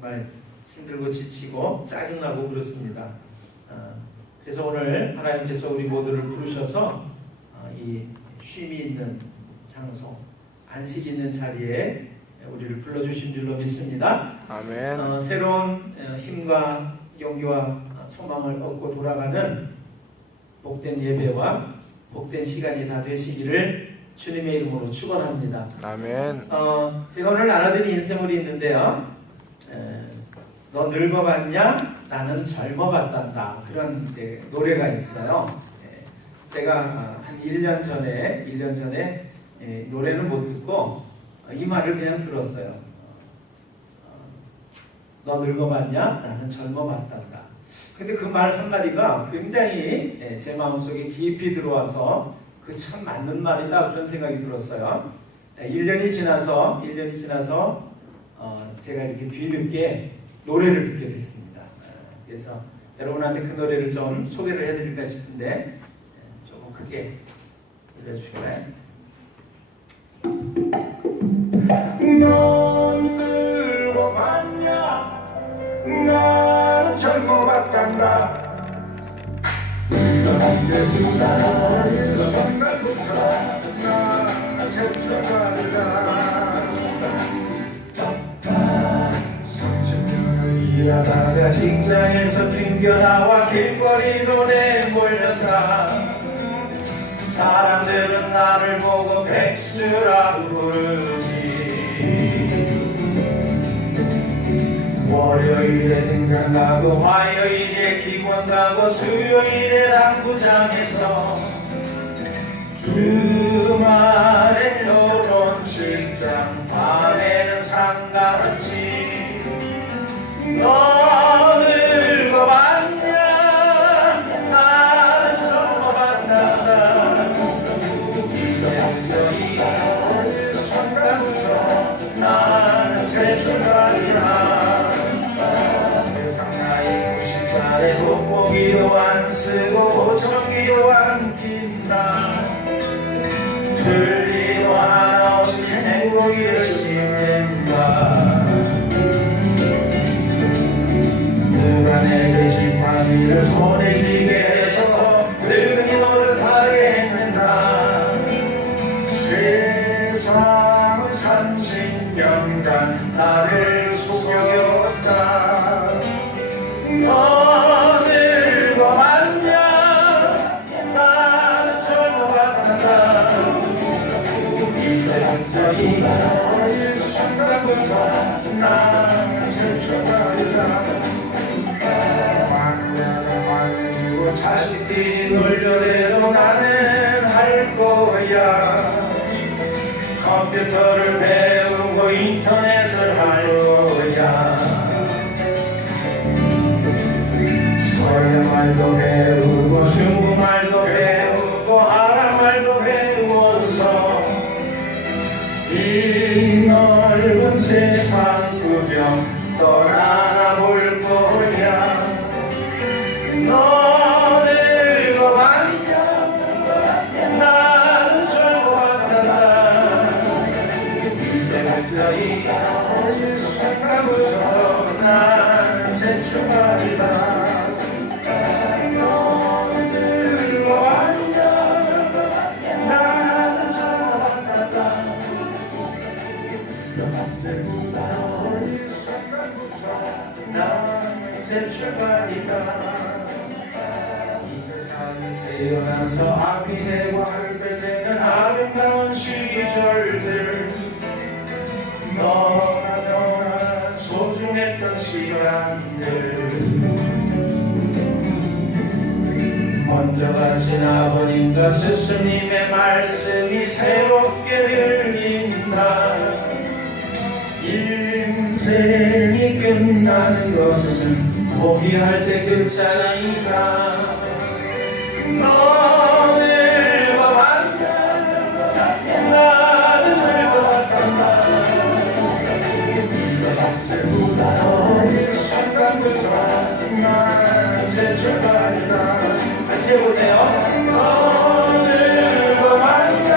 정말 힘들고 지치고 짜증나고 그렇습니다. 그래서 오늘 하나님께서 우리 모두를 부르셔서 이 쉼이 있는 장소, 안식이 있는 자리에 우리를 불러주신 줄로 믿습니다. 아멘. 새로운 힘과 용기와 소망을 얻고 돌아가는 복된 예배와 복된 시간이 다 되시기를 주님의 이름으로 축원합니다. 아멘. 제가 오늘 나눠드린 인생물이 있는데요. 너 늙어봤냐? 나는 젊어봤단다. 그런 이제 노래가 있어요. 제가 한 1년 전에 노래는 못 듣고 이 말을 그냥 들었어요. 너 늙어봤냐? 나는 젊어봤단다. 근데 그 말 한마디가 굉장히 제 마음속에 깊이 들어와서 그 참 맞는 말이다 그런 생각이 들었어요. 1년이 지나서 제가 이렇게 뒤늦게 노래를 듣게 됐습니다. 그래서 여러분한테 그 노래를 좀 소개를 해드릴까 싶은데 조금 크게 들려주실까요? 넌 늙어봤냐? 나는 젊어봤단다. 넌 언제나 그 순간부터 나 새쳐가리라. 30년을 일하다가 직장에서 튕겨나와 길거리로 내몰렸다. 사람들은 나를 보고 백수라고 부르지. 월요일에 등산 가고 화요일에 기권 가고 수요일에 당구장에서 주말에 결혼식장 밤에는 상가같이. 너 늙어봤냐? 나는 젊어봤다. 이제부터 이 순간부터 나는 새출발이다. 돋보기도 안 쓰고 보청기도 안 낀다. 틀리도 하나 없이 생고기를 씹는다. 누가 내게 지팡이를 손에 쥐게 해서 늙은이 노릇하게 했는가. 세상은 30년간 나를 속였다. 너 늙어봤냐? 나는 젊어봤단다. 이제부터 이 순간부터 나는 새쳐가리라. 왕년은 왕이고 자식들이 놀려대도 나는 할 거야. 컴퓨터를 배우고 인터넷을 할 거야. 서양말도 배우고 중국말도 배우고 아랍말도 배워서 이 넓은 세상 구경 떠나나 볼 거야. 너 늙어봤냐? 나는 젊어봤단다. 이제부터 이 순간부터 나는 새출발이다. 태어나서 아비 되고 할배 되는 아름다운 시절들. 너나 소중했던 시간들. 먼저 가신 아버님과 스승님의 말씀이 새롭게 들린다. 인생이 끝나는 것은 포기할 때 끝자리다. 너 늙어봤냐? 나는 늙어봤단다. 이제부터 이 순간부터 나는 새출발이다. 같이 해보세요. 너 늙어봤냐?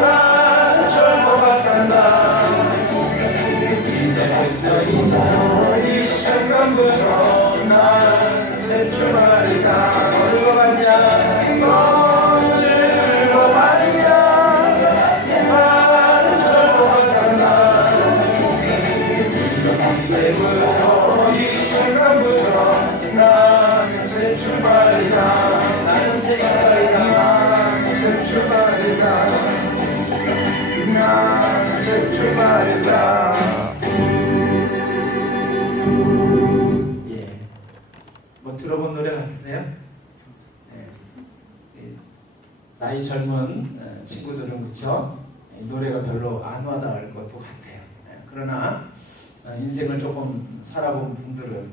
나는 젊어봤단다. 이제부터 이 순간부터 난 새 출발이다. 어디로 갔냐 어디로 갔냐 나는 절로 간다. 이제부터 이 순간부터 난 새 출발이다. 나는 새 출발이다. 난 새 출발이다. 난 새 출발이다. 예. 뭐 들어본 노래 같으세요? 예. 예. 나이 젊은 친구들은 그쵸? 노래가 별로 안 와닿을 것도 같아요. 예. 그러나 인생을 조금 살아본 분들은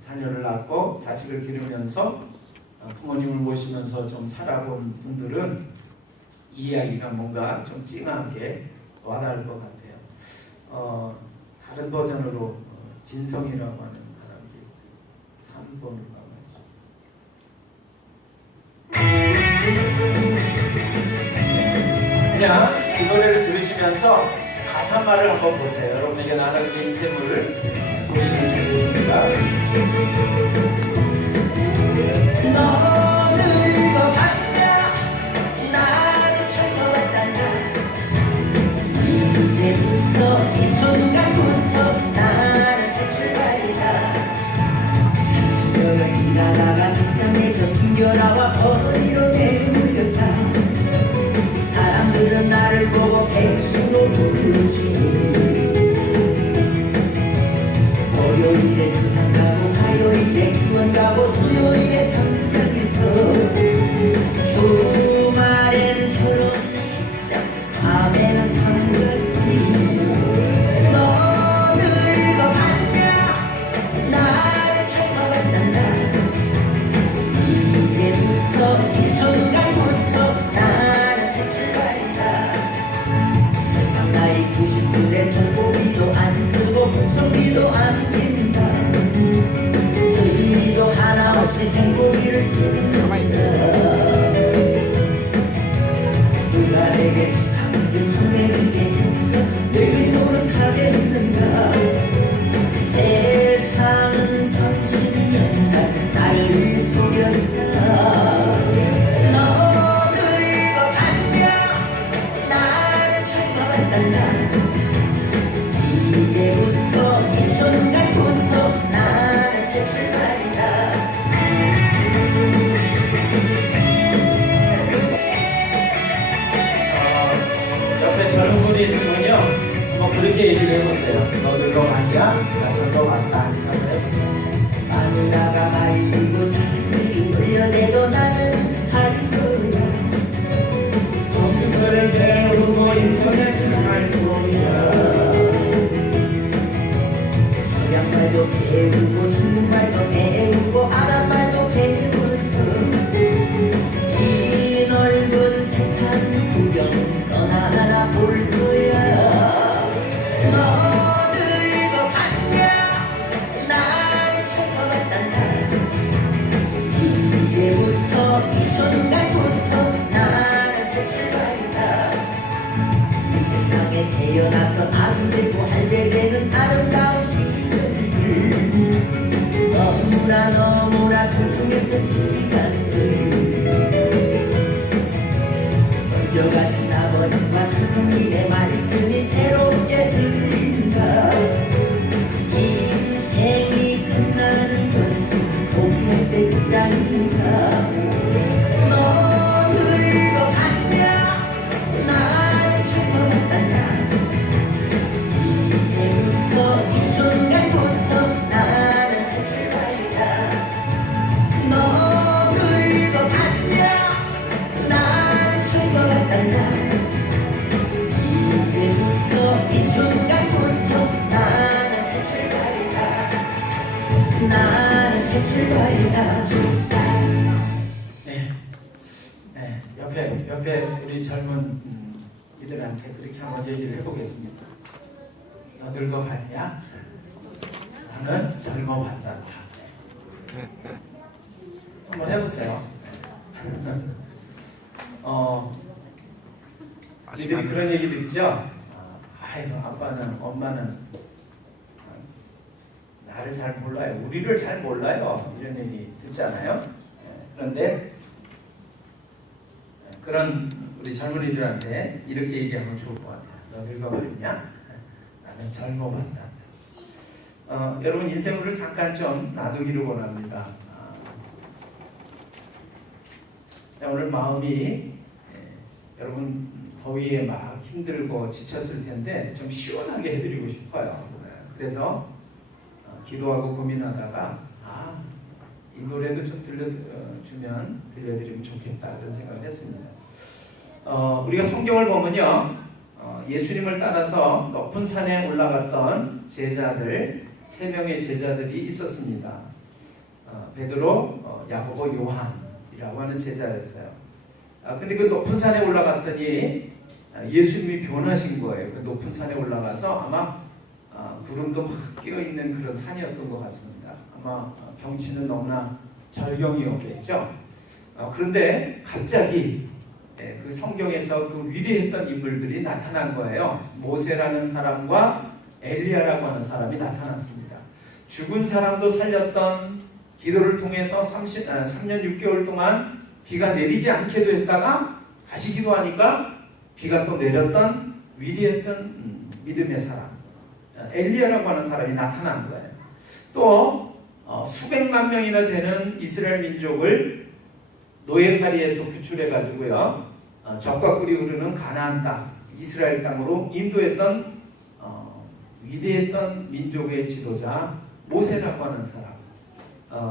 자녀를 낳고 자식을 기르면서 부모님을 모시면서 좀 살아본 분들은 이 이야기가 뭔가 좀 찡하게 와닿을 것 같아요. 다른 버전으로 진성이라고 하는 사람이 있어요. 3번으로 가보시죠. 그냥 이 노래를 들으시면서 가사말을 한번 보세요. 여러분에게 나는 인생을 보시면 좋겠습니다. 너는 거 같냐 나는 철거했단다. 이제부터 이 순간부터 나는 새 출발이다. 30년을 일하다가 직장에서 튕겨나와 거리로 내몰렸다. 사람들은 나를 보고 백수로 부르지. 월요일에 부산 가고 화요일에 기원 가고 수요일에 당장에서 주말엔 결혼식장 밤에는 성가지. 너 늙어봤냐 나를 철거했단다. 이제부터 이 순간부터 나는 새 출발이다. 세상 나이 90년에 정보비도 안 쓰고 부총비도 안 낀다. 저희도 하나 없이 생고기를 씁니다. 누가 내게 직함을 손해주게 했어. 늘 노릇하겠는가. 세상은 30년간 나를 속였다. 너 늙어갔냐 나는 철거했단다. 이제부터 이 순간부터 나는 새 출발이다. 옆에 젊은 분이 있으면요, 뭐 그렇게 얘기를 해보세요. 너 늙어봤냐? 나 젊어봤다. 한번 해보세요. 마누라가 말리고 자식들이 놀려대도 나는 할 거야. 컴퓨터를 배우고 인터넷을 할 거야. 서양말도 배우고 중국말도 배우고 아랍말도 배웠어. 이 넓은 세상 구경 떠나나 볼 거야. 너 늙어갔냐 나를 철거했단다. 이제부터 이 순간부터 나는 새 출발이다. 이 세상에 태어나서 안 되고 할배 되는 아름다운 시간들, 너무나 소중했던 시간들. 먼저 가신 아버님과 스승님의 말씀이 새롭게 들린다. 인생이 끝나는 것은 포기할 때 끝장인가. 너 늙어갔냐 나를 철거했단다. 이제부터 이 순간부터 나는 새 출발이다. 너 늙어갔냐 나는 철거했단다. 이제부터 이 순간부터 나는 새 출발이다. 나는 새 출발이다. 네. 네. 옆에 우리 젊은 이들한테 그렇게 한번 얘기를 해보겠습니다. 너 늙어봤냐? 나는 젊어봤다. 한번 해보세요. 우리들이 그런 얘기 듣죠? 아이고, 아빠는, 엄마는 나를 잘 몰라요. 우리를 잘 몰라요. 이런 얘기 듣잖아요. 그런데 그런 우리 젊은이들한테 이렇게 얘기하면 좋을 것 같아요. 너 늙어봤냐? 나는 젊어봤다. 여러분 인생을 잠깐 좀 놔두기를 원합니다. 자, 오늘 마음이 여러분 더위에 막 힘들고 지쳤을 텐데 좀 시원하게 해드리고 싶어요. 그래서 기도하고 고민하다가 이 노래도 좀 들려드리면 좋겠다 그런 생각을 했습니다. 우리가 성경을 보면요, 예수님을 따라서 높은 산에 올라갔던 제자들 3명의 제자들이 있었습니다. 베드로, 야고보, 요한이라고 하는 제자였어요. 근데 그 높은 산에 올라갔더니 예수님이 변하신 거예요. 그 높은 산에 올라가서 아마 구름도 막 끼어있는 그런 산이었던 것 같습니다. 아마 경치는 너무나 절경이었겠죠. 그런데 갑자기 그 성경에서 그 위대했던 인물들이 나타난 거예요. 모세라는 사람과 엘리야라고 하는 사람이 나타났습니다. 죽은 사람도 살렸던, 기도를 통해서 3년 6개월 동안 비가 내리지 않게도 했다가 다시 기도하니까 비가 또 내렸던 위대했던 믿음의 사람, 엘리야라고 하는 사람이 나타난 거예요. 또 수백만 명이나 되는 이스라엘 민족을 노예살이에서 구출해 가지고요, 적과 꿀이 흐르는 가나안 땅, 이스라엘 땅으로 인도했던 위대했던 민족의 지도자 모세라고 하는 사람.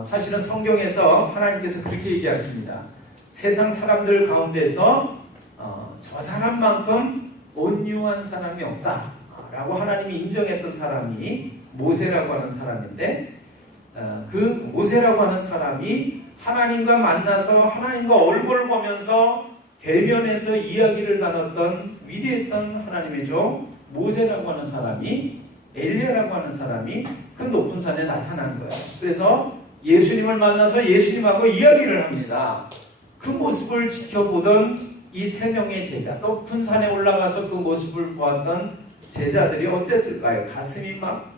사실은 성경에서 하나님께서 그렇게 얘기하십니다. 세상 사람들 가운데서 저 사람만큼 온유한 사람이 없다 라고 하나님이 인정했던 사람이 모세라고 하는 사람인데, 그 모세라고 하는 사람이 하나님과 만나서 하나님과 얼굴을 보면서 대면에서 이야기를 나눴던 위대했던 하나님의 종 모세라고 하는 사람이, 엘리야라고 하는 사람이 그 높은 산에 나타난 거예요. 그래서 예수님을 만나서 예수님하고 이야기를 합니다. 그 모습을 지켜보던 이 3명의 제자, 높은 산에 올라가서 그 모습을 보았던 제자들이 어땠을까요? 가슴이 막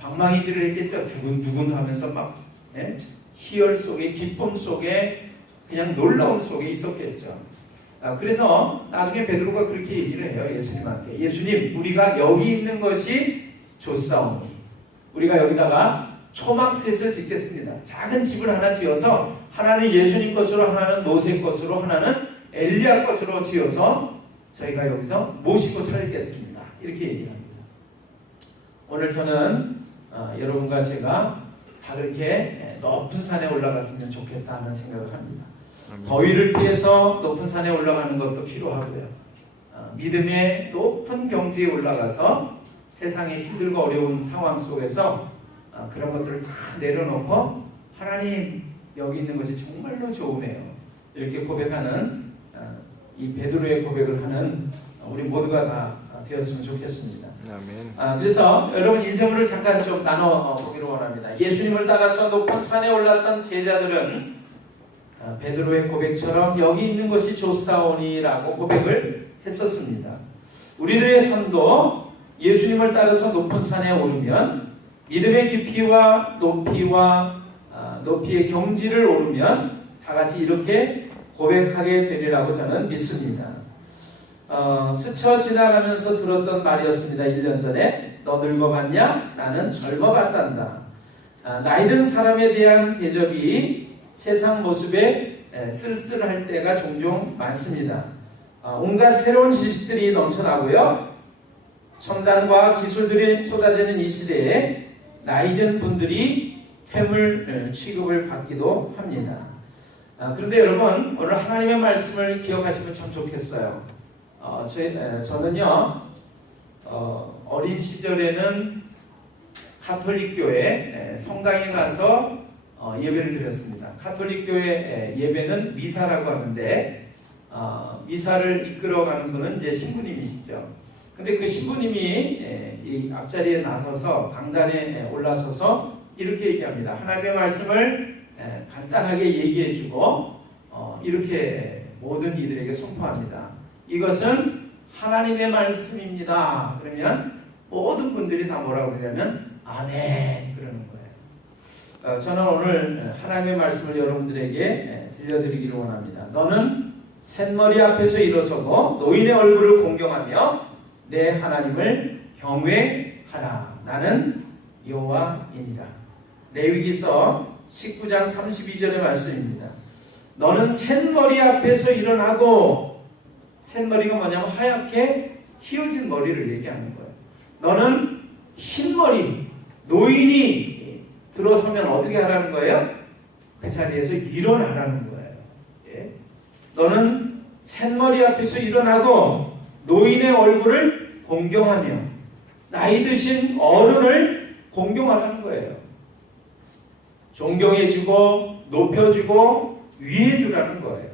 방망이질을 했겠죠. 두근두근 하면서 막 희열 속에, 기쁨 속에, 그냥 놀라움 속에 있었겠죠. 그래서 나중에 베드로가 그렇게 얘기를 해요. 예수님한테. 예수님, 우리가 여기 있는 것이 좋사오니 우리가 여기다가 초막셋을 짓겠습니다. 작은 집을 하나 지어서 하나는 예수님 것으로, 하나는 모세 것으로, 하나는 엘리야 것으로 지어서 저희가 여기서 모시고 살겠습니다. 이렇게 얘기를 합니다. 오늘 저는 여러분과 제가 다 그렇게 높은 산에 올라갔으면 좋겠다 하는 생각을 합니다. 더위를 피해서 높은 산에 올라가는 것도 필요하고요. 믿음의 높은 경지에 올라가서 세상의 힘들고 어려운 상황 속에서 그런 것들을 다 내려놓고 하나님, 여기 있는 것이 정말로 좋으네요. 이렇게 고백하는 이 베드로의 고백을 하는 우리 모두가 다 되었으면 좋겠습니다. 그래서 여러분 인생을 잠깐 좀 나눠보기로 원합니다. 예수님을 따라서 높은 산에 올랐던 제자들은 베드로의 고백처럼 여기 있는 것이 좋사오니라고 고백을 했었습니다. 우리들의 삶도 예수님을 따라서 높은 산에 오르면, 믿음의 깊이와 높이의 경지를 오르면 다 같이 이렇게 고백하게 되리라고 저는 믿습니다. 스쳐 지나가면서 들었던 말이었습니다. 1년 전에. 너 늙어봤냐? 나는 젊어봤단다. 나이든 사람에 대한 대접이 세상 모습에 쓸쓸할 때가 종종 많습니다. 온갖 새로운 지식들이 넘쳐나고요, 첨단과 기술들이 쏟아지는 이 시대에 나이든 분들이 퇴물 취급을 받기도 합니다. 그런데 여러분, 오늘 하나님의 말씀을 기억하시면 참 좋겠어요. 저는요, 어린 시절에는 가톨릭 교회 성당에 가서 예배를 드렸습니다. 가톨릭 교회 예배는 미사라고 하는데, 미사를 이끌어가는 분은 이제 신부님이시죠. 근데 그 신부님이 이 앞자리에 나서서, 강단에 올라서서 이렇게 얘기합니다. 하나님의 말씀을 간단하게 얘기해주고 이렇게 모든 이들에게 선포합니다. 이것은 하나님의 말씀입니다. 그러면 모든 분들이 다 뭐라고 그러냐면 아멘 그러는 거예요. 저는 오늘 하나님의 말씀을 여러분들에게 들려드리기를 원합니다. 너는 셋머리 앞에서 일어서고 노인의 얼굴을 공경하며 내 하나님을 경외하라. 나는 여호와이니라. 레위기서 19장 32절의 말씀입니다. 너는 셋머리 앞에서 일어나고, 셋머리가 뭐냐면 하얗게 휘어진 머리를 얘기하는 거예요. 너는 흰머리 노인이 들어서면 어떻게 하라는 거예요? 그 자리에서 일어나라는 거예요. 예? 너는 셋머리 앞에서 일어나고 노인의 얼굴을 공경하며 나이 드신 어른을 공경하라는 거예요. 존경해주고 높여주고 위해주라는 거예요.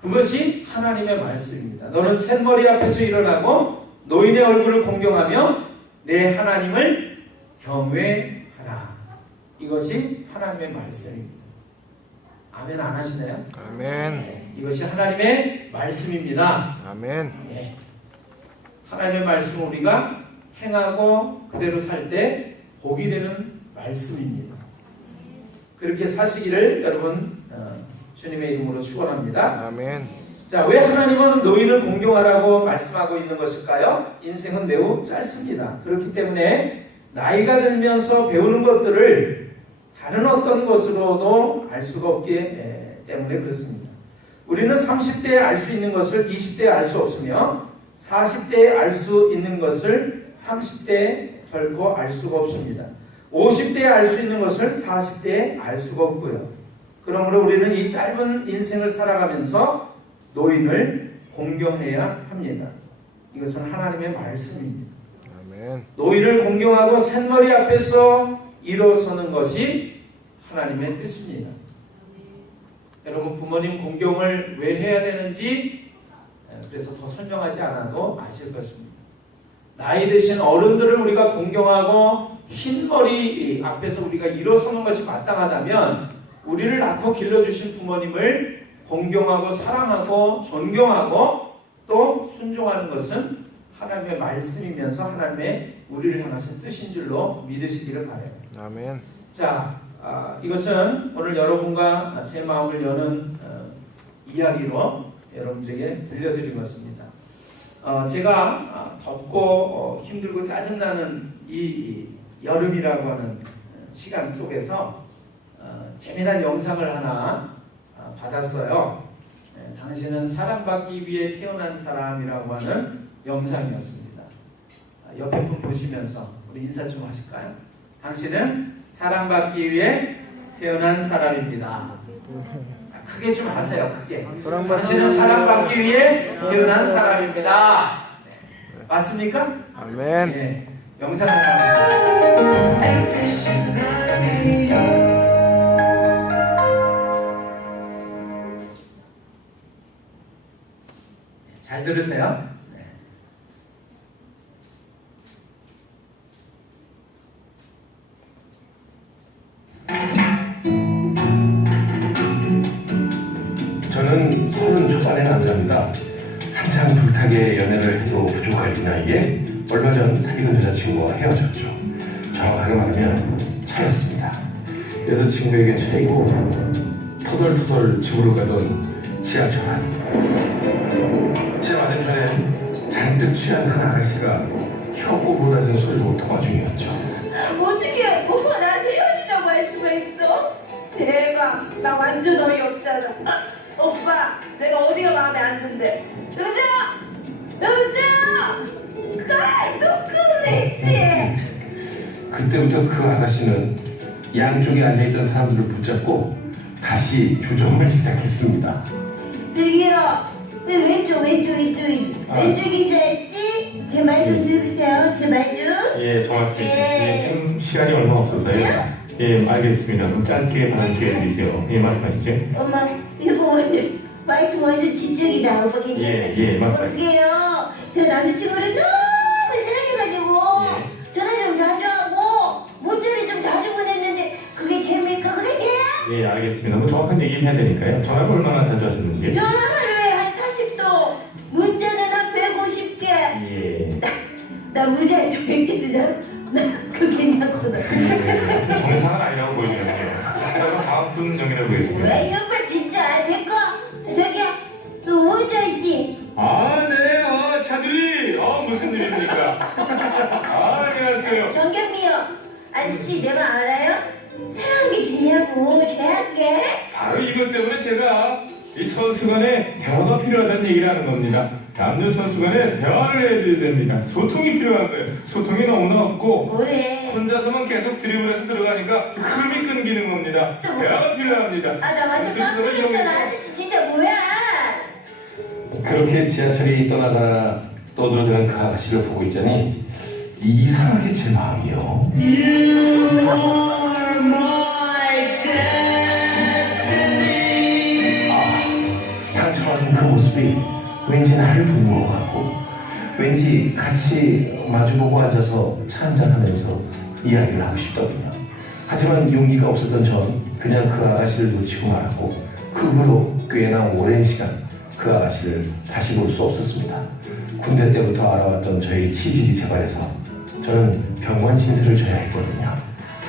그것이 하나님의 말씀입니다. 너는 셋머리 앞에서 일어나고 노인의 얼굴을 공경하며 내 하나님을 경외하라. 이것이 하나님의 말씀입니다. 아멘 안 하시나요? 아멘. 네, 이것이 하나님의 말씀입니다. 아멘. 네. 하나님의 말씀을 우리가 행하고 그대로 살 때 복이 되는 말씀입니다. 그렇게 사시기를 여러분 주님의 이름으로 축원합니다. 아멘. 자, 왜 하나님은 노인을 공경하라고 말씀하고 있는 것일까요? 인생은 매우 짧습니다. 그렇기 때문에 나이가 들면서 배우는 것들을 다른 어떤 것으로도 알 수가 없기 때문에 그렇습니다. 우리는 30대에 알 수 있는 것을 20대에 알 수 없으며 40대에 알 수 있는 것을 30대에 결코 알 수가 없습니다. 50대에 알 수 있는 것을 40대에 알 수가 없고요. 그러므로 우리는 이 짧은 인생을 살아가면서 노인을 공경해야 합니다. 이것은 하나님의 말씀입니다. 아멘. 노인을 공경하고 셋머리 앞에서 일어서는 것이 하나님의 뜻입니다. 여러분 부모님 공경을 왜 해야 되는지 그래서 더 설명하지 않아도 아실 것입니다. 나이 드신 어른들을 우리가 공경하고 흰머리 앞에서 우리가 일어서는 것이 마땅하다면 우리를 낳고 길러주신 부모님을 공경하고 사랑하고 존경하고 또 순종하는 것은 하나님의 말씀이면서 하나님의 우리를 향하신 뜻인 줄로 믿으시기를 바라요. 아멘. 자, 이것은 오늘 여러분과 제 마음을 여는 이야기로 여러분들에게 들려드린 것입니다. 제가 덥고 힘들고 짜증나는 이 여름이라고 하는 시간 속에서 재미난 영상을 하나 받았어요. 당신은 사랑받기 위해 태어난 사람이라고 하는 영상이었습니다. 옆에 분 보시면서 우리 인사 좀 하실까요? 당신은 사랑받기 위해 태어난 사람입니다. 크게 좀 하세요. 크게. 당신은 사랑받기 위해 태어난 사람입니다. 네. 맞습니까? 아멘. 네. 영상을 하나 잘 들으세요. 네. 저는 30 초반의 남자입니다. 한창 불타게 연애를 해도 부족할 이 나이에 얼마 전 사귀던 여자친구와 헤어졌죠. 정확하게 말하면 차였습니다. 여자친구에게 차이고 터덜터덜 집으로 가던 지하철 안. 제 맞은편에 잔뜩 취한 한 아가씨가 혀고 못하는 소리로 통화 중이었죠. 어떻게 오빠 나한테 헤어지자고 할 수가 있어? 대박, 나 완전 어이없잖아. 오빠, 내가 어디가 마음에 안 든대? 여보세요? 또 끊네. 그때부터 그 아가씨는 양쪽에 앉아있던 사람들을 붙잡고 다시 주정을 시작했습니다. 저기요, 왜 왼쪽 있어야지? 제 말 좀 들으세요. 제 말 좀. 예, 정확히. 예. 예, 지금 시간이 얼마 없어서요. 예, 알겠습니다. 그럼 짧게 드리죠. 예, 말씀하시죠. 엄마, 이거 완전 마이크 완전 지적이다. 오빠 괜찮아? 예, 말씀하시죠. 그게요. 저 남자친구를 너무 사랑해가지고 전화 좀 자주 하고 문자를 좀 자주 보냈는데 그게 죄입니까? 그게 죄야? 예, 알겠습니다. 뭐 정확한 얘기를 해야 되니까요. 전화를 얼마나 자주 하셨는지. 전화 하루에 한 40도, 문자는 한 150개. 예. 나 문자 좀 100개 쓰자. 나 그거 괜찮아? 손정이라고 했습니다. 왜 오빠 진짜 됐고 저기야 그 오저씨 아, 네, 차주리, 무슨 일입니까? 안녕하세요. 정경미요 아저씨 내 말 알아요? 사랑한 게 중요하고 죄악게 바로 이것 때문에 제가 이 선수 간에 대화가 필요하다는 얘기를 하는 겁니다. 남녀 선수 간에 대화를 해야 됩니다. 소통이 필요한 거예요. 소통이 너무나 없고 뭐래 혼자서만 계속 드리블해서 들어가니까 흐름이 끊기는 겁니다. 대화가 필요합니다. 아 나 완전 깜빡했잖아 아저씨 진짜 뭐야 그렇게 지하철이 떠나가나 떠들어대는 그 아가씨를 보고 있자니 이상하게 제 마음이요. 상처받은 그 모습이 왠지 나를 보는 것 같고 왠지 같이 마주보고 앉아서 차 한잔하면서 이야기를 하고 싶더군요. 하지만 용기가 없었던 전 그냥 그 아가씨를 놓치고 말았고 그 후로 꽤나 오랜 시간 그 아가씨를 다시 볼 수 없었습니다. 군대 때부터 알아왔던 저의 치질이 재발해서 저는 병원 신세를 져야 했거든요.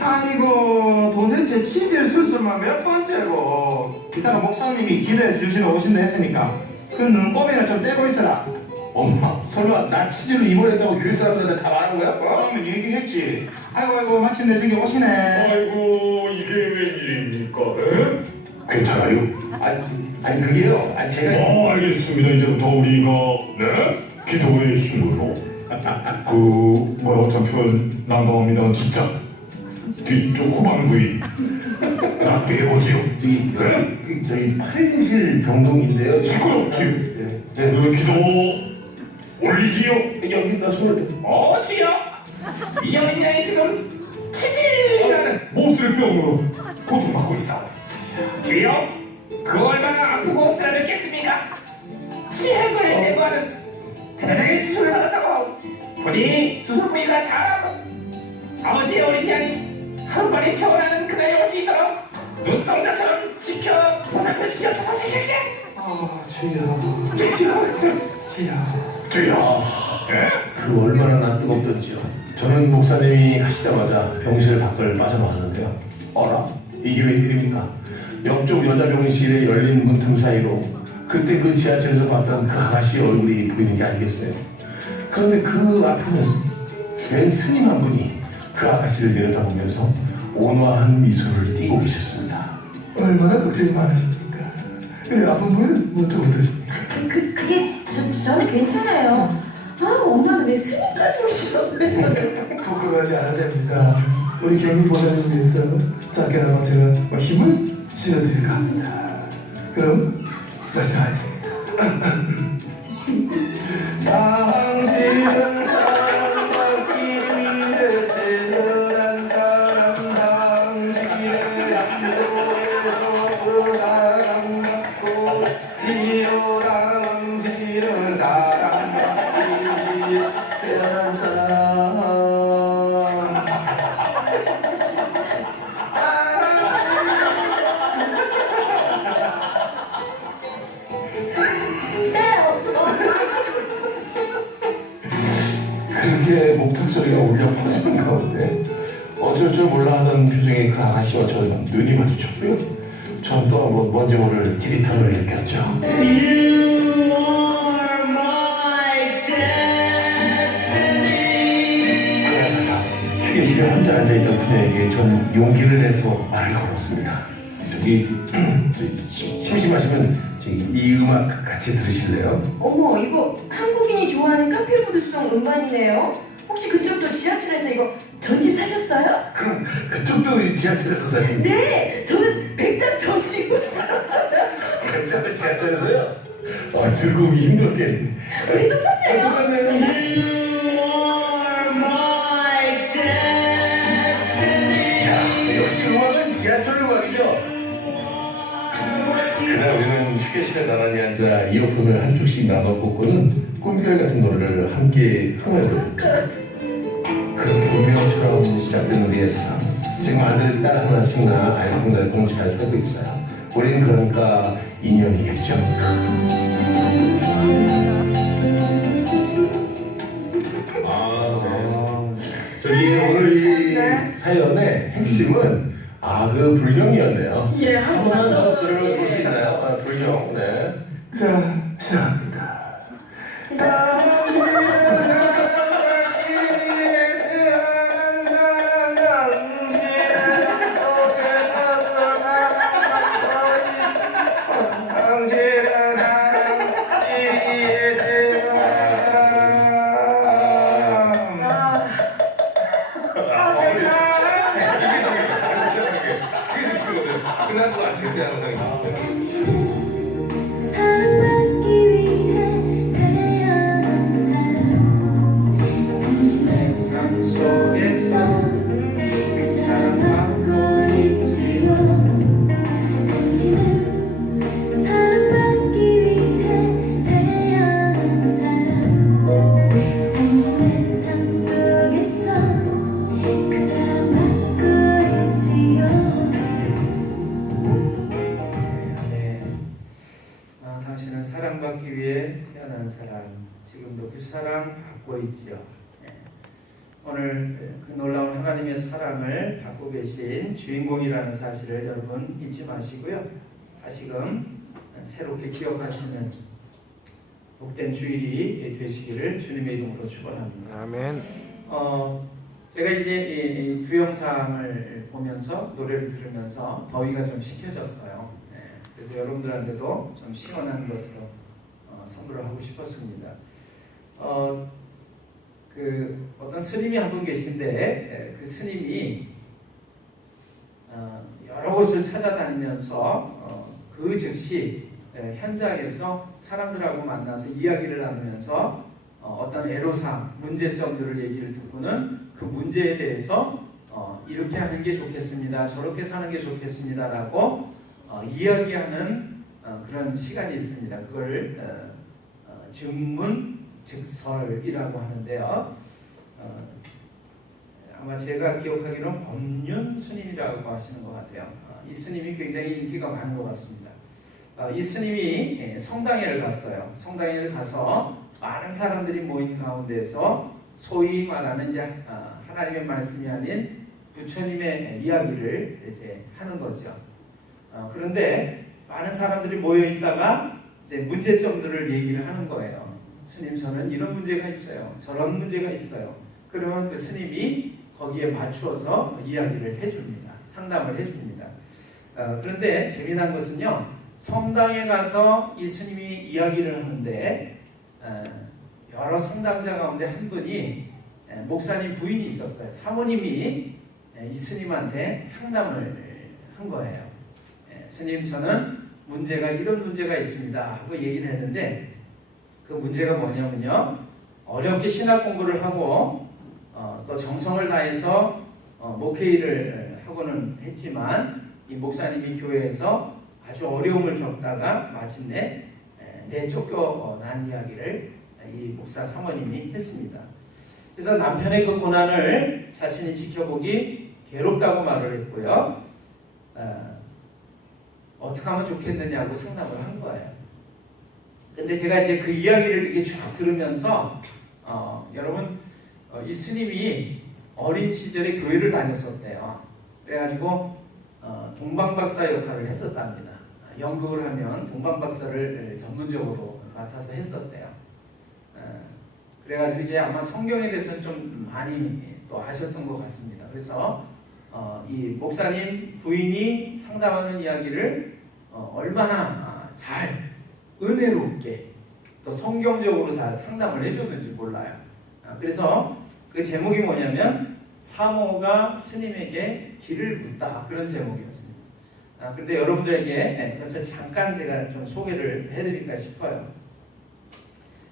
아이고 도대체 치질 수술만 몇 번째고. 이따가 목사님이 기도해 주시러 오신다 했으니까 그 눈곱이나 좀 떼고 있어라. 엄마, 설마 나 치질로 입원했다고 교회 사람들한테 다 말한 거야? 그러면 얘기했지. 아이고 마침내 저기 오시네. 아이고, 이게 웬일입니까? 에? 괜찮아요? 아니 그게요. 제가 알겠습니다. 이제부터 우리가 네? 기도의 힘으로 참 표현 난감합니다. 진짜 뒤쪽 후반부위 낫게 해보지요. 저희 8인실 병동인데요. 시끄럽지요. 네. 그러면 기도 올리지요. 여기다 손을 대. 지요. 이영인 양이 지금 치질이라는 몹쓸 병으로 고통받고 있어. 지요. 그 얼마나 아프고 쓰라렸겠습니까? 치핵을 제거하는 대대적인 수술을 받았다고. 부디 수술 부위가 자라고 아버지의 어린 양이 하루빨리 태어나는 그날이 올 수 있도록 눈동자처럼 지켜 보살펴 주시옵소서. 씩씩씩. 아 주여. 주여. 그 얼마나 나 뜨겁던지요. 저는 목사님이 하시자마자 병실 밖을 빠져나왔는데요. 어라? 이게 웬일입니까? 옆쪽 여자 병실에 열린 문틈 사이로 그때 그 지하철에서 봤던 그 아가씨 얼굴이 보이는 게 아니겠어요? 그런데 그 앞에는 웬 스님 한 분이 그 아가씨를 내려다보면서 온화한 미소를 띠고 계셨습니다. 얼마나 걱정이 많으십니까? 그래 아픈 분은 뭐좀 어떠십니까? 그게 저는 괜찮아요. 아 엄마는 왜 스님까지 오시려고 그랬어요. 부끄러워하지 않아도 됩니다. 우리 경미 보살님 위해서 작게나마 제가 힘을 실어드릴까 합니다. 그럼 말씀하겠습니다. 당신은 사랑받기 위해 태어난 사람. 당신의 양보로 사랑받고 지요. 당신은 사랑받기 위해 태어난 사람. 그렇게 목탁 소리가 울려 퍼지는 가운데 어쩔 줄 몰라 하던 표정의 그 아가씨와 저는 눈이 마주쳤고요. 전 또 한번 뭔지 모를 디지털을 느꼈죠. 그러다가 휴게실에 혼자 앉아있던 그녀에게 전 용기를 내서 말을 걸었습니다. 저기 심심하시면 저기 이 음악 같이 들으실래요? 어머 이거 한국인이 좋아하는 카페부드송 음반이네요. 혹시 그쪽도 지하철에서 이거 전집 사셨어요? 그럼 그쪽도 지하철에서 사신 네, 저는 100장 전집을 샀어요. 괜찮은 지하철에서요? 들고 오기 힘들었겠네. 우리 똑같네요. 똑같네요. 야, 역시 음악은 지하철 음악이죠. 그날 우리는 휴게실에 나란히 앉아 이어폰을 한쪽씩 나눠 꽂고는 꿈결 같은 노래를 함께 흥얼거렸죠. 그렇게 운명처럼 시작된 우리의 사랑. 지금 아들을 딸 하나씩나 알콩달콩 잘 살고 있어요. 우린 그러니까 인연이겠죠. 저희 오늘 이 사연의 핵심은 아, 그 불경이었네요. 예, 한 번만 더 들어볼 수 있나요? 아, 불경. 네. 자, 시작합니다. 끝난 거 아직 그냥 당신은 사랑받기 위해 태어난 사람 당신의 삶 속에서 그 사랑받고 있지요 당신은 사랑받기 위해 태어난 사람 당신의 삶 속에서 그 사랑받고 있지요 네. 당신은 사랑받기 위해 태어난 사람, 지금도 그 사랑 받고 있지요. 네. 오늘 그 놀라운 하나님의 사랑을 받고 계신 주인공이라는 사실을 여러분 잊지 마시고요. 다시금 새롭게 기억하시는 복된 주일이 되시기를 주님의 이름으로 축원합니다. 아멘. 제가 이제 이 두영상을 보면서 노래를 들으면서 더위가 좀 식혀졌어요. 네, 그래서 여러분들한테도 좀 시원한 것으로 선물을 하고 싶었습니다. 그 어떤 스님이 한 분 계신데 그 스님이 여러 곳을 찾아다니면서 그 즉시 현장에서 사람들하고 만나서 이야기를 나누면서 어떤 애로사항, 문제점들을 얘기를 듣고는 그 문제에 대해서 이렇게 하는 게 좋겠습니다, 저렇게 사는 게 좋겠습니다라고 이야기하는 그런 시간이 있습니다. 그걸 증문즉설이라고 하는데요. 아마 제가 기억하기로는 법륜 스님이라고 하시는 것 같아요. 이 스님이 굉장히 인기가 많은 것 같습니다. 이 스님이 성당회를 갔어요. 성당회를 가서 많은 사람들이 모인 가운데서 소위 말하는 이제 하나님의 말씀이 아닌 부처님의 이야기를 이제 하는 거죠. 그런데 많은 사람들이 모여 있다가 이제 문제점들을 얘기를 하는 거예요. 스님, 저는 이런 문제가 있어요, 저런 문제가 있어요. 그러면 그 스님이 거기에 맞추어서 이야기를 해줍니다. 상담을 해줍니다. 그런데 재미난 것은요, 성당에 가서 이 스님이 이야기를 하는데 여러 상담자 가운데 한 분이 목사님 부인이 있었어요. 사모님이 이 스님한테 상담을 한 거예요. 스님, 저는 문제가 이런 문제가 있습니다 하고 얘기를 했는데, 그 문제가 뭐냐면요, 어렵게 신학 공부를 하고 또 정성을 다해서 목회일을 하고는 했지만 이 목사님이 교회에서 아주 어려움을 겪다가 마침내 내쫓겨난 이야기를 이 목사 사모님이 했습니다. 그래서 남편의 그 고난을 자신이 지켜보기 괴롭다고 말을 했고요. 어떻게 하면 좋겠느냐고 상담을 한 거예요. 근데 제가 이제 그 이야기를 이렇게 쭉 들으면서 여러분, 이 스님이 어린 시절에 교회를 다녔었대요. 그래가지고 동방박사 역할을 했었답니다. 연극을 하면 동방박사를 전문적으로 맡아서 했었대요. 그래가지고 이제 아마 성경에 대해서는 좀 많이 또 아셨던 것 같습니다. 그래서 이 목사님 부인이 상담하는 이야기를 얼마나 잘 은혜롭게 또 성경적으로 잘 상담을 해줬는지 몰라요. 그래서 그 제목이 뭐냐면 사모가 스님에게 길을 묻다, 그런 제목이었습니다. 그런데 여러분들에게 그것을 잠깐 제가 좀 소개를 해드릴까 싶어요.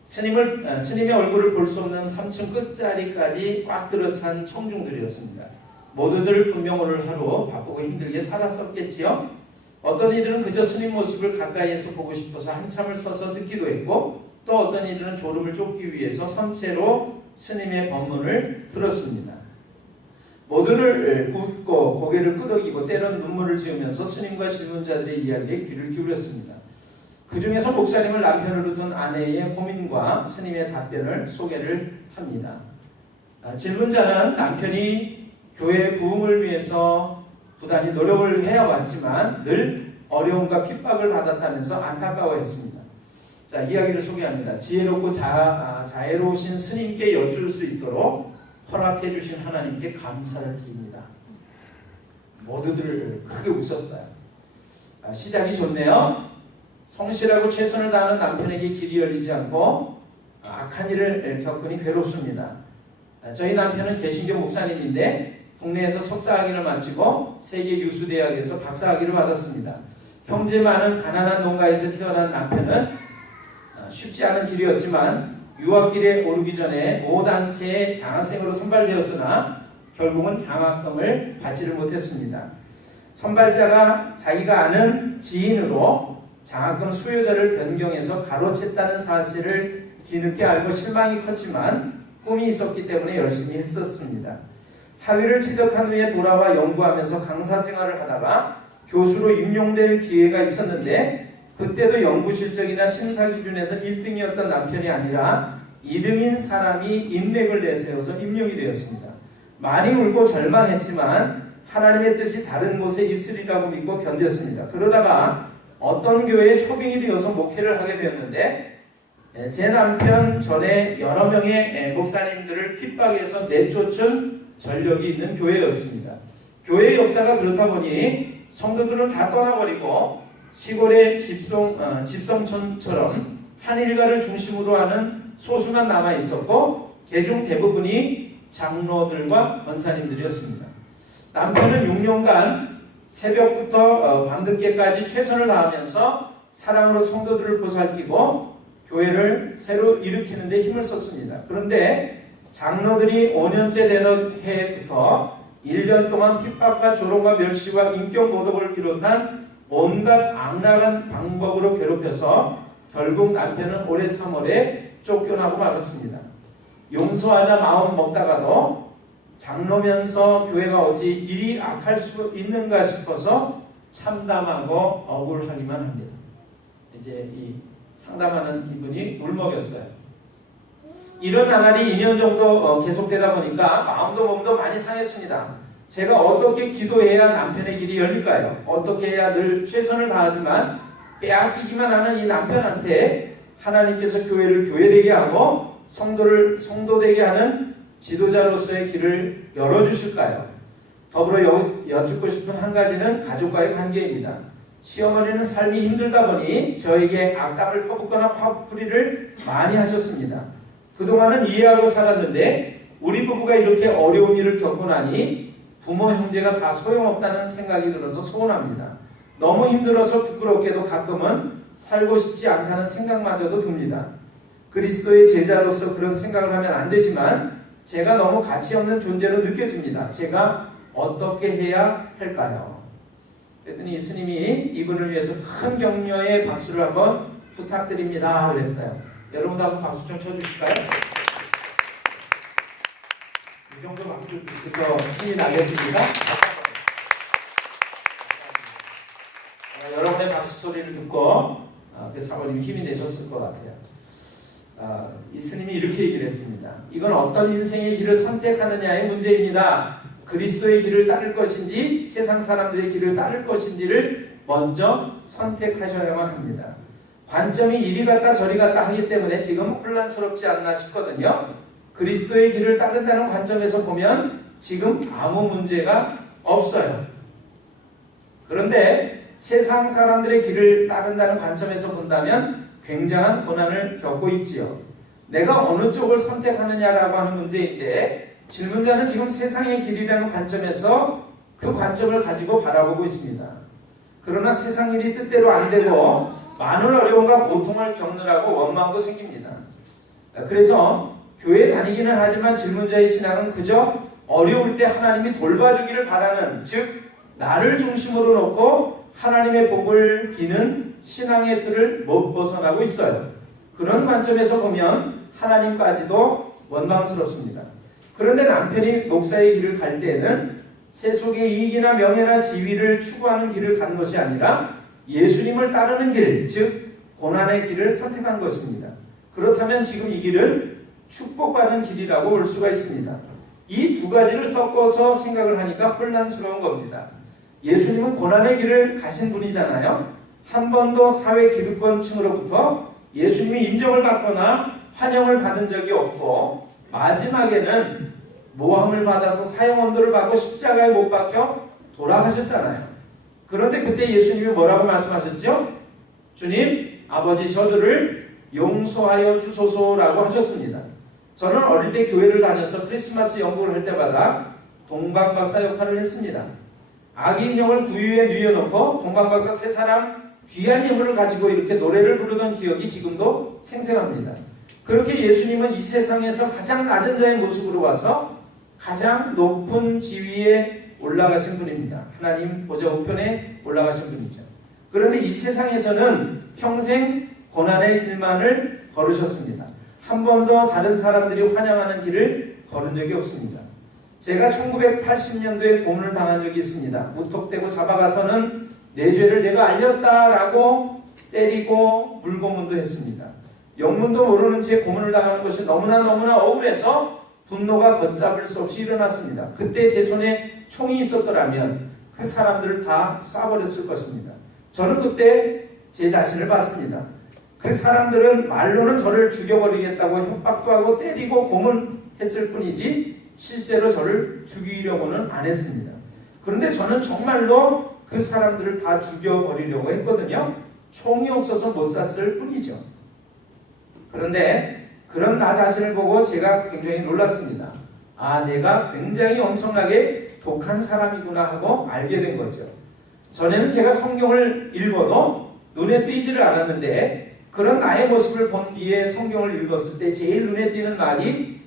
스님의 얼굴을 볼 수 없는 3층 끝자리까지 꽉 들어찬 청중들이었습니다. 모두들 분명 오늘 하루 바쁘고 힘들게 살았었겠지요. 어떤 이들은 그저 스님 모습을 가까이에서 보고 싶어서 한참을 서서 듣기도 했고, 또 어떤 이들은 졸음을 쫓기 위해서 선체로 스님의 법문을 들었습니다. 모두를 웃고 고개를 끄덕이고 때론 눈물을 지으면서 스님과 질문자들의 이야기에 귀를 기울였습니다. 그 중에서 목사님을 남편으로 둔 아내의 고민과 스님의 답변을 소개를 합니다. 질문자는 남편이 교회 부흥을 위해서 부단히 노력을 해왔지만 늘 어려움과 핍박을 받았다면서 안타까워했습니다. 자, 이야기를 소개합니다. 지혜롭고 자애로우신 스님께 여쭐 수 있도록 허락해 주신 하나님께 감사를 드립니다. 모두들 크게 웃었어요. 시작이 좋네요. 성실하고 최선을 다하는 남편에게 길이 열리지 않고 악한 일을 겪으니 괴롭습니다. 저희 남편은 개신교 목사님인데 국내에서 석사학위를 마치고 세계 유수대학에서 박사학위를 받았습니다. 형제 많은 가난한 농가에서 태어난 남편은 쉽지 않은 길이었지만 유학길에 오르기 전에 5단체의 장학생으로 선발되었으나 결국은 장학금을 받지를 못했습니다. 선발자가 자기가 아는 지인으로 장학금 수요자를 변경해서 가로챘다는 사실을 뒤늦게 알고 실망이 컸지만 꿈이 있었기 때문에 열심히 했었습니다. 학위를 취득한 후에 돌아와 연구하면서 강사 생활을 하다가 교수로 임용될 기회가 있었는데 그때도 연구 실적이나 심사 기준에서 1등이었던 남편이 아니라 2등인 사람이 인맥을 내세워서 임용이 되었습니다. 많이 울고 절망했지만 하나님의 뜻이 다른 곳에 있으리라고 믿고 견뎠습니다. 그러다가 어떤 교회에 초빙이 되어서 목회를 하게 되었는데 제 남편 전에 여러 명의 목사님들을 핍박해서 내쫓은 전력이 있는 교회였습니다. 교회의 역사가 그렇다 보니 성도들은 다 떠나버리고 시골의 집성촌처럼 한 일가를 중심으로 하는 소수만 남아 있었고 개중 대부분이 장로들과 권사님들이었습니다. 남편은 6년간 새벽부터 밤늦게까지 최선을 다하면서 사랑으로 성도들을 보살피고 교회를 새로 일으키는 데 힘을 썼습니다. 그런데 장로들이 5년째 되는 해부터 1년 동안 핍박과 조롱과 멸시와 인격 모독을 비롯한 온갖 악랄한 방법으로 괴롭혀서 결국 남편은 올해 3월에 쫓겨나고 말았습니다. 용서하자 마음 먹다가도 장로면서 교회가 어찌 이리 악할 수 있는가 싶어서 참담하고 억울하기만 합니다. 이제 이 상담하는 기분이 울먹였어요. 이런 나날이 2년 정도 계속되다 보니까 마음도 몸도 많이 상했습니다. 제가 어떻게 기도해야 남편의 길이 열릴까요? 어떻게 해야 늘 최선을 다하지만 빼앗기기만 하는 이 남편한테 하나님께서 교회를 교회되게 하고 성도를 성도되게 하는 지도자로서의 길을 열어주실까요? 더불어 여쭙고 싶은 한 가지는 가족과의 관계입니다. 시어머니는 삶이 힘들다 보니 저에게 악담을 퍼붓거나 화풀이를 많이 하셨습니다. 그동안은 이해하고 살았는데 우리 부부가 이렇게 어려운 일을 겪고 나니 부모 형제가 다 소용없다는 생각이 들어서 서운합니다. 너무 힘들어서 부끄럽게도 가끔은 살고 싶지 않다는 생각마저도 듭니다. 그리스도의 제자로서 그런 생각을 하면 안 되지만 제가 너무 가치 없는 존재로 느껴집니다. 제가 어떻게 해야 할까요? 그랬더니 스님이 이분을 위해서 큰 격려의 박수를 한번 부탁드립니다 그랬어요. 여러분도 한번 박수 좀 쳐주실까요? 이 정도 박수를 듣고서 힘이 나겠습니다. 여러분의 박수 소리를 듣고 그 사모님이 힘이 되셨을 것 같아요. 이 스님이 이렇게 얘기를 했습니다. 이건 어떤 인생의 길을 선택하느냐의 문제입니다. 그리스도의 길을 따를 것인지 세상 사람들의 길을 따를 것인지를 먼저 선택하셔야만 합니다. 관점이 이리 갔다 저리 갔다 하기 때문에 지금 혼란스럽지 않나 싶거든요. 그리스도의 길을 따른다는 관점에서 보면 지금 아무 문제가 없어요. 그런데 세상 사람들의 길을 따른다는 관점에서 본다면 굉장한 고난을 겪고 있지요. 내가 어느 쪽을 선택하느냐라고 하는 문제인데 질문자는 지금 세상의 길이라는 관점에서 그 관점을 가지고 바라보고 있습니다. 그러나 세상 일이 뜻대로 안 되고 많은 어려움과 고통을 겪느라고 원망도 생깁니다. 그래서 교회에 다니기는 하지만 질문자의 신앙은 그저 어려울 때 하나님이 돌봐주기를 바라는, 즉 나를 중심으로 놓고 하나님의 복을 비는 신앙의 틀을 못 벗어나고 있어요. 그런 관점에서 보면 하나님까지도 원망스럽습니다. 그런데 남편이 목사의 길을 갈 때에는 세속의 이익이나 명예나 지위를 추구하는 길을 가는 것이 아니라 예수님을 따르는 길, 즉 고난의 길을 선택한 것입니다. 그렇다면 지금 이 길은 축복받은 길이라고 볼 수가 있습니다. 이 두 가지를 섞어서 생각을 하니까 혼란스러운 겁니다. 예수님은 고난의 길을 가신 분이잖아요. 한 번도 사회 기득권층으로부터 예수님이 인정을 받거나 환영을 받은 적이 없고 마지막에는 모함을 받아서 사형언도를 받고 십자가에 못 박혀 돌아가셨잖아요. 그런데 그때 예수님이 뭐라고 말씀하셨죠? 주님, 아버지 저들을 용서하여 주소서라고 하셨습니다. 저는 어릴 때 교회를 다녀서 크리스마스 연극을 할 때마다 동방박사 역할을 했습니다. 아기 인형을 구유에 뉘어놓고 동방박사 세 사람 귀한 예물을 가지고 이렇게 노래를 부르던 기억이 지금도 생생합니다. 그렇게 예수님은 이 세상에서 가장 낮은 자의 모습으로 와서 가장 높은 지위에 올라가신 분입니다. 하나님 보좌 우편에 올라가신 분이죠. 그런데 이 세상에서는 평생 고난의 길만을 걸으셨습니다. 한 번도 다른 사람들이 환영하는 길을 걸은 적이 없습니다. 제가 1980년도에 고문을 당한 적이 있습니다. 무턱대고 잡아가서는 내 죄를 내가 알렸다라고 때리고 물고문도 했습니다. 영문도 모르는 채 고문을 당하는 것이 너무나 억울해서 분노가 걷잡을 수 없이 일어났습니다. 그때 제 손에 총이 있었더라면 그 사람들을 다 쏴버렸을 것입니다. 저는 그때 제 자신을 봤습니다. 그 사람들은 말로는 저를 죽여버리겠다고 협박도 하고 때리고 고문했을 뿐이지 실제로 저를 죽이려고는 안 했습니다. 그런데 저는 정말로 그 사람들을 다 죽여버리려고 했거든요. 총이 없어서 못 쐈을 뿐이죠. 그런데 그런 나 자신을 보고 제가 굉장히 놀랐습니다. 아, 내가 굉장히 엄청나게 독한 사람이구나 하고 알게 된 거죠. 전에는 제가 성경을 읽어도 눈에 띄지를 않았는데 그런 나의 모습을 본 뒤에 성경을 읽었을 때 제일 눈에 띄는 말이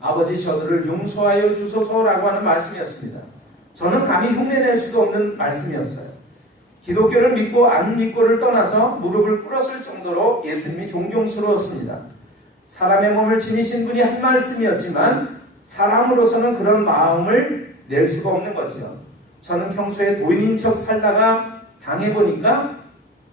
아버지 저들을 용서하여 주소서라고 하는 말씀이었습니다. 저는 감히 흉내낼 수도 없는 말씀이었어요. 기독교를 믿고 안 믿고를 떠나서 무릎을 꿇었을 정도로 예수님이 존경스러웠습니다. 사람의 몸을 지니신 분이 한 말씀이었지만 사람으로서는 그런 마음을 낼 수가 없는 거죠. 저는 평소에 도인인 척 살다가 당해보니까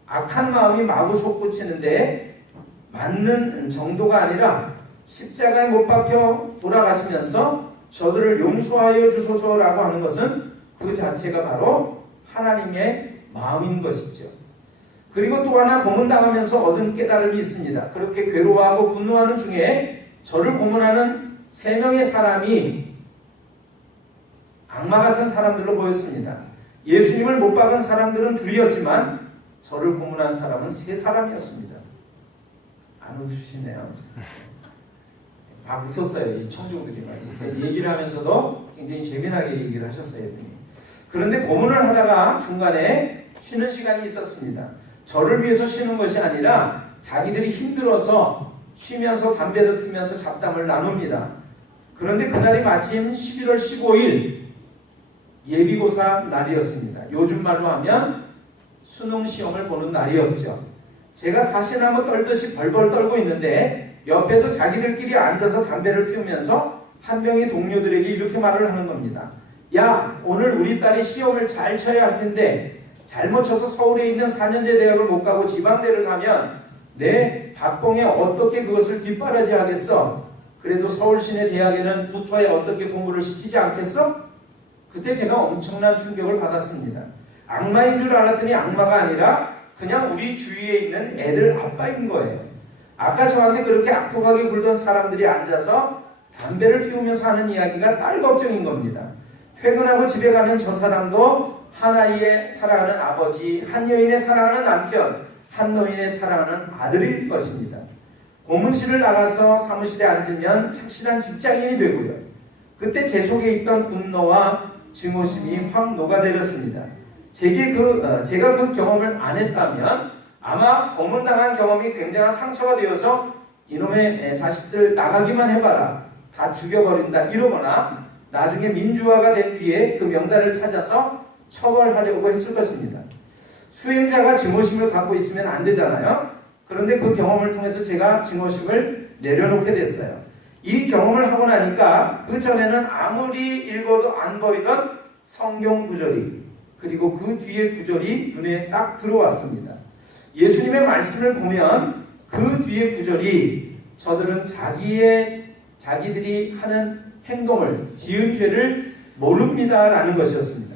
악한 마음이 마구 솟구치는데 맞는 정도가 아니라 십자가에 못 박혀 돌아가시면서 저들을 용서하여 주소서라고 하는 것은 그 자체가 바로 하나님의 마음인 것이죠. 그리고 또 하나 고문당하면서 얻은 깨달음이 있습니다. 그렇게 괴로워하고 분노하는 중에 저를 고문하는 3명의 사람이 악마 같은 사람들로 보였습니다. 예수님을 못 박은 사람들은 둘이었지만 저를 고문한 사람은 3사람이었습니다. 안 웃으시네요. 막 웃었어요. 이 청중들이 막 얘기를 하면서도 굉장히 재미나게 얘기를 하셨어요. 그런데 고문을 하다가 중간에 쉬는 시간이 있었습니다. 저를 위해서 쉬는 것이 아니라 자기들이 힘들어서 쉬면서 담배도 피면서 잡담을 나눕니다. 그런데 그날이 마침 11월 15일 예비고사 날이었습니다. 요즘 말로 하면 수능 시험을 보는 날이었죠. 제가 사시나무 떨듯이 벌벌 떨고 있는데 옆에서 자기들끼리 앉아서 담배를 피우면서 한 명의 동료들에게 이렇게 말을 하는 겁니다. 야, 오늘 우리 딸이 시험을 잘 쳐야 할 텐데 잘못 쳐서 서울에 있는 4년제 대학을 못 가고 지방대를 가면 내 박봉에 어떻게 그것을 뒷바라지 하겠어? 그래도 서울 시내 대학에는 붙어야 어떻게 공부를 시키지 않겠어? 그때 제가 엄청난 충격을 받았습니다. 악마인 줄 알았더니 악마가 아니라 그냥 우리 주위에 있는 애들 아빠인 거예요. 아까 저한테 그렇게 악독하게 굴던 사람들이 앉아서 담배를 피우면서 하는 이야기가 딸 걱정인 겁니다. 퇴근하고 집에 가면 저 사람도 한 아이의 사랑하는 아버지, 한 여인의 사랑하는 남편, 한 노인의 사랑하는 아들일 것입니다. 고문실을 나가서 사무실에 앉으면 착실한 직장인이 되고요. 그때 제 속에 있던 분노와 증오심이 확 녹아내렸습니다. 제가 그 경험을 안 했다면 아마 고문당한 경험이 굉장한 상처가 되어서 이놈의 자식들 나가기만 해봐라, 다 죽여버린다 이러거나 나중에 민주화가 된 뒤에 그 명단을 찾아서 처벌하려고 했을 것입니다. 수행자가 증오심을 갖고 있으면 안 되잖아요. 그런데 그 경험을 통해서 제가 증오심을 내려놓게 됐어요. 이 경험을 하고 나니까 그 전에는 아무리 읽어도 안 보이던 성경 구절이, 그리고 그 뒤에 구절이 눈에 딱 들어왔습니다. 예수님의 말씀을 보면 그 뒤에 구절이 저들은 자기들이 하는 행동을, 지은 죄를 모릅니다라는 것이었습니다.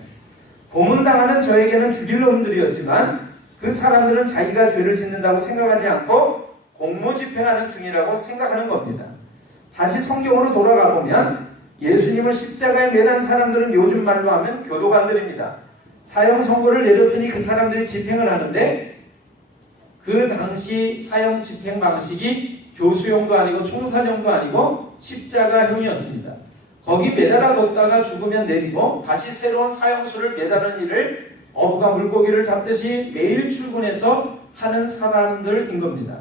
고문당하는 저에게는 죽일 놈들이었지만 그 사람들은 자기가 죄를 짓는다고 생각하지 않고 공무집행하는 중이라고 생각하는 겁니다. 다시 성경으로 돌아가 보면 예수님을 십자가에 매단 사람들은 요즘 말로 하면 교도관들입니다. 사형 선고를 내렸으니 그 사람들이 집행을 하는데 그 당시 사형 집행 방식이 교수형도 아니고 총살형도 아니고 십자가형이었습니다. 거기 매달아 뒀다가 죽으면 내리고 다시 새로운 사형수를 매다는 일을 어부가 물고기를 잡듯이 매일 출근해서 하는 사람들인 겁니다.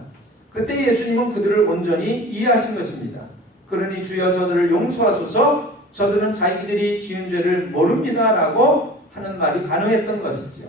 그때 예수님은 그들을 온전히 이해하신 것입니다. 그러니 주여 저들을 용서하소서, 저들은 자기들이 지은 죄를 모릅니다 라고 하는 말이 가능했던 것이지요.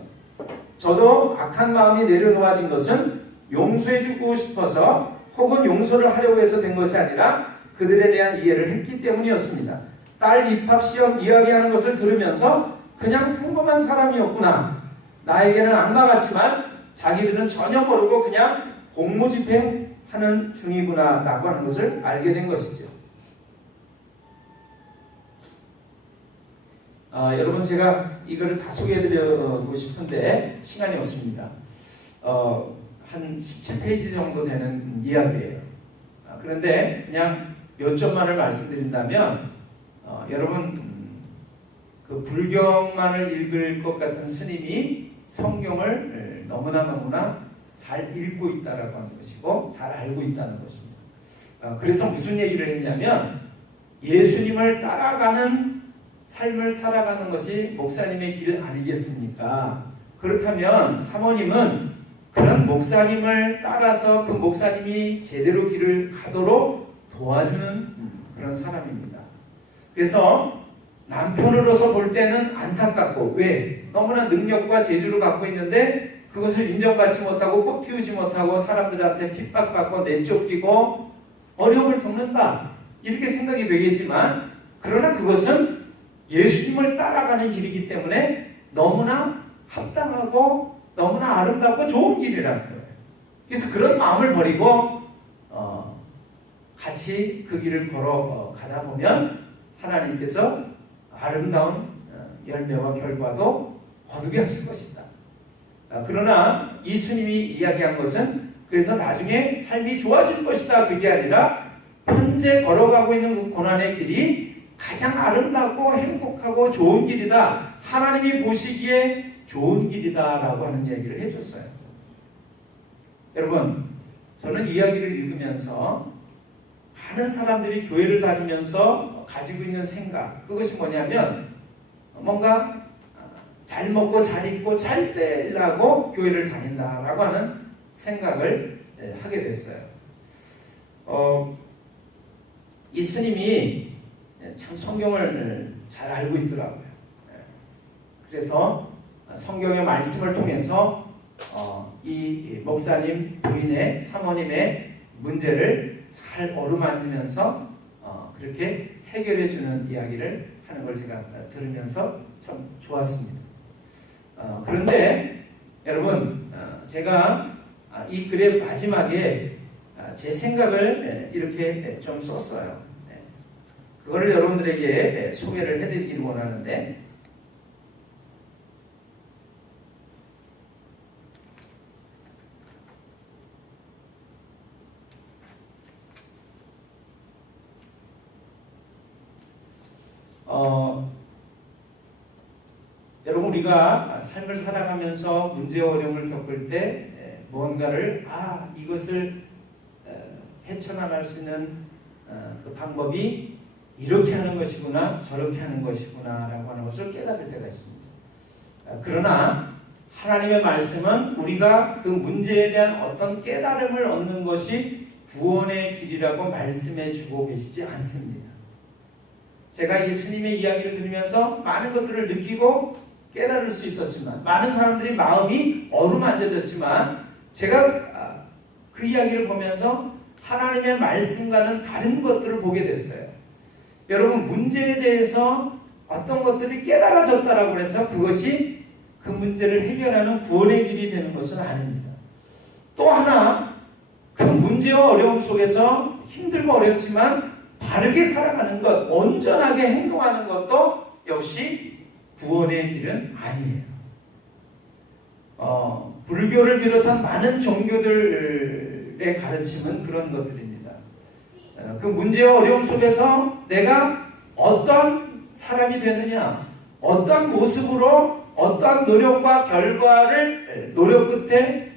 저도 악한 마음이 내려놓아진 것은 용서해주고 싶어서 혹은 용서를 하려고 해서 된 것이 아니라 그들에 대한 이해를 했기 때문이었습니다. 딸 입학시험 이야기하는 것을 들으면서 그냥 평범한 사람이었구나, 나에게는 악마 같지만 자기들은 전혀 모르고 그냥 공무집행하는 중이구나 라고 하는 것을 알게 된 것이죠. 여러분, 제가 이거를 다 소개해드리고 싶은데 시간이 없습니다. 한 17페이지 정도 되는 이야기예요. 그런데 그냥 몇 점만을 말씀드린다면, 여러분, 그 불경만을 읽을 것 같은 스님이 성경을 너무나 잘 읽고 있다라고 하는 것이고 잘 알고 있다는 것입니다. 그래서 무슨 얘기를 했냐면, 예수님을 따라가는 삶을 살아가는 것이 목사님의 길 아니겠습니까? 그렇다면 사모님은 그런 목사님을 따라서 그 목사님이 제대로 길을 가도록 도와주는 그런 사람입니다. 그래서 남편으로서 볼 때는 안타깝고, 왜? 너무나 능력과 재주를 갖고 있는데 그것을 인정받지 못하고 꽃 피우지 못하고 사람들한테 핍박받고 내쫓기고 어려움을 겪는다, 이렇게 생각이 되겠지만, 그러나 그것은 예수님을 따라가는 길이기 때문에 너무나 합당하고 너무나 아름답고 좋은 길이라는 거예요. 그래서 그런 마음을 버리고 같이 그 길을 걸어 가다 보면 하나님께서 아름다운 열매와 결과도 거두게 하실 것이다. 그러나 이 스님이 이야기한 것은 그래서 나중에 삶이 좋아질 것이다, 그게 아니라 현재 걸어가고 있는 그 고난의 길이 가장 아름답고 행복하고 좋은 길이다, 하나님이 보시기에 좋은 길이다 라고 하는 이야기를 해줬어요. 여러분, 저는 이 이야기를 읽으면서 많은 사람들이 교회를 다니면서 가지고 있는 생각, 그것이 뭐냐면 뭔가 잘 먹고 잘 입고 잘 되려고 교회를 다닌다라고 하는 생각을 하게 됐어요. 이 스님이 참 성경을 잘 알고 있더라고요. 그래서 성경의 말씀을 통해서 이 목사님 부인의 사모님의 문제를 잘 어루만지면서 그렇게 해결해 주는 이야기를 하는 걸 제가 들으면서 참 좋았습니다. 그런데 여러분, 제가 이 글의 마지막에 제 생각을 이렇게 좀 썼어요. 그거를 여러분들에게 소개를 해드리기를 원하는데, 여러분, 우리가 삶을 살아가면서 문제와 어려움을 겪을 때 뭔가를 이것을 헤쳐나갈 수 있는 그 방법이 이렇게 하는 것이구나, 저렇게 하는 것이구나 라고 하는 것을 깨달을 때가 있습니다. 그러나 하나님의 말씀은 우리가 그 문제에 대한 어떤 깨달음을 얻는 것이 구원의 길이라고 말씀해 주고 계시지 않습니다. 제가 이 스님의 이야기를 들으면서 많은 것들을 느끼고 깨달을 수 있었지만, 많은 사람들이 마음이 어루만져졌지만, 제가 그 이야기를 보면서 하나님의 말씀과는 다른 것들을 보게 됐어요. 여러분, 문제에 대해서 어떤 것들이 깨달아졌다라고 해서 그것이 그 문제를 해결하는 구원의 길이 되는 것은 아닙니다. 또 하나, 그 문제와 어려움 속에서 힘들고 어렵지만 바르게 살아가는 것, 온전하게 행동하는 것도 역시 구원의 길은 아니에요. 불교를 비롯한 많은 종교들의 가르침은 그런 것들입니다. 그 문제와 어려움 속에서 내가 어떤 사람이 되느냐, 어떤 모습으로 어떠한 노력과 결과를 노력 끝에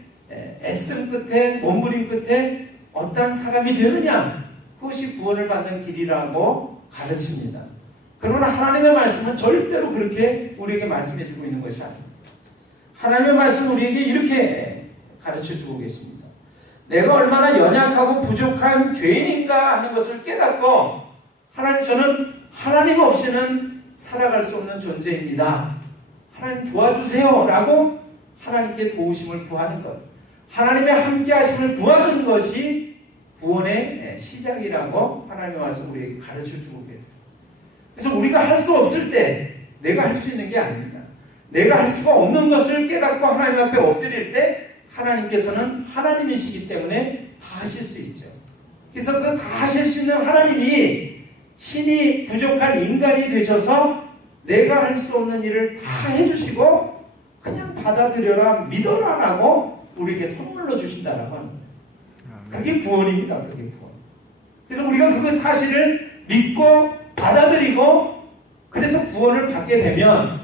애씀 끝에 몸부림 끝에 어떠한 사람이 되느냐, 그것이 구원을 받는 길이라고 가르칩니다. 그러나 하나님의 말씀은 절대로 그렇게 우리에게 말씀해주고 있는 것이 아닙니다. 하나님의 말씀은 우리에게 이렇게 가르쳐주고 계십니다. 내가 얼마나 연약하고 부족한 죄인인가 하는 것을 깨닫고, 하나님, 저는 하나님 없이는 살아갈 수 없는 존재입니다. 하나님 도와주세요 라고 하나님께 도우심을 구하는 것, 하나님의 함께 하심을 구하는 것이 구원의 시작이라고 하나님의 말씀 우리에게 가르쳐주고 계세요. 그래서 우리가 할 수 없을 때 내가 할 수 있는 게 아닙니다. 내가 할 수가 없는 것을 깨닫고 하나님 앞에 엎드릴 때 하나님께서는 하나님이시기 때문에 다 하실 수 있죠. 그래서 그 다 하실 수 있는 하나님이 친히 부족한 인간이 되셔서 내가 할 수 없는 일을 다 해주시고 그냥 받아들여라, 믿어라라고 우리에게 선물로 주신다라고 합니다. 그게 구원입니다. 그게 구원. 그래서 우리가 그 사실을 믿고 받아들이고 그래서 구원을 받게 되면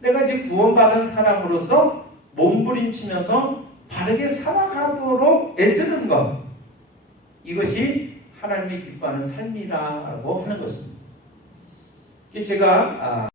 내가 이제 구원받은 사람으로서 몸부림치면서 바르게 살아가도록 애쓰는 것, 이것이 하나님이 기뻐하는 삶이라고 하는 것입니다. 제가